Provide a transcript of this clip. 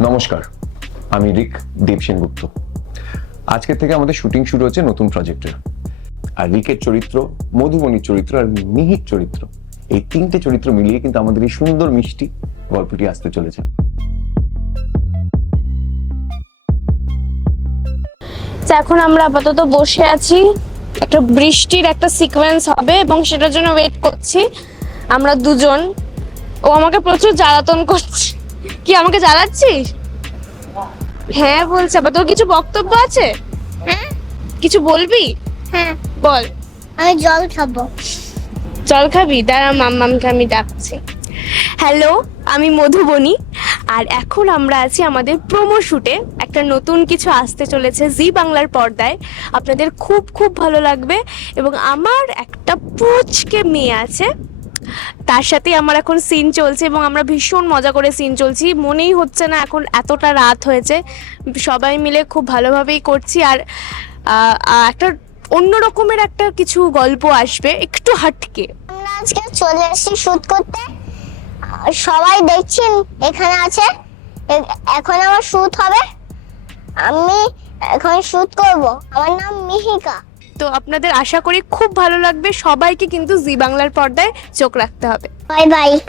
নমস্কার, আমি রিক দেব সেনগুপ্ত। আজকের থেকে আমাদের শুটিং শুরু হচ্ছে নতুন প্রজেক্টের আর রিকের চরিত্র, মধুবনীর চরিত্র আর মিহির চরিত্র, এই তিনটে চরিত্র মিলিয়ে কিন্তু আমাদের এই সুন্দর মিষ্টি গল্পটি আসতে চলেছে। এখন আমরা আপাতত বসে আছি। একটা বৃষ্টির একটা সিকোয়েন্স হবে এবং সেটার জন্য ওয়েট করছি। আমরা দুজন। ও আমাকে প্রচুর জ্বালাতন করছে। কি আমাকে জ্বালাচ্ছিস? হ্যাঁ বলছে। আবার তোর কিছু বক্তব্য আছে? হ্যাঁ? কিছু বলবি? হ্যাঁ। বল। আমি জল খাব। জল খাবি? দাঁড়া মাম্মামকে আমি ডাকছি। হ্যালো আমি মধুবনী। আর এখন আমরা আছি আমাদের প্রোমো শুটে একটা নতুন কিছু আসতে চলেছে জি বাংলার পর্দায়। আপনাদের খুব খুব ভালো লাগবে। এবং আমার একটা পুচকে মেয়ে আছে। তার সাথে আমার এখন সিন চলছে এবং আমরা ভীষণ মজা করে সিন চলছি। মনেই হচ্ছে না এখন এতটা রাত হয়েছে। সবাই মিলে খুব ভালোভাবেই করছি আর একটা অন্য রকমের একটা কিছু গল্প আসবে একটু হাটকে। আজকে চলে এসেছি শুট করতে। সবাই দেখছেন? এখানে আছে। এখন আমার শুট হবে। আমি এখন শুট করব। আমার নাম মিহিকা। তো আপনাদের আশা করি খুব ভালো লাগবে। সবাইকে কিন্তু জি বাংলার পর্দায় চোখ রাখতে হবে। Bye bye.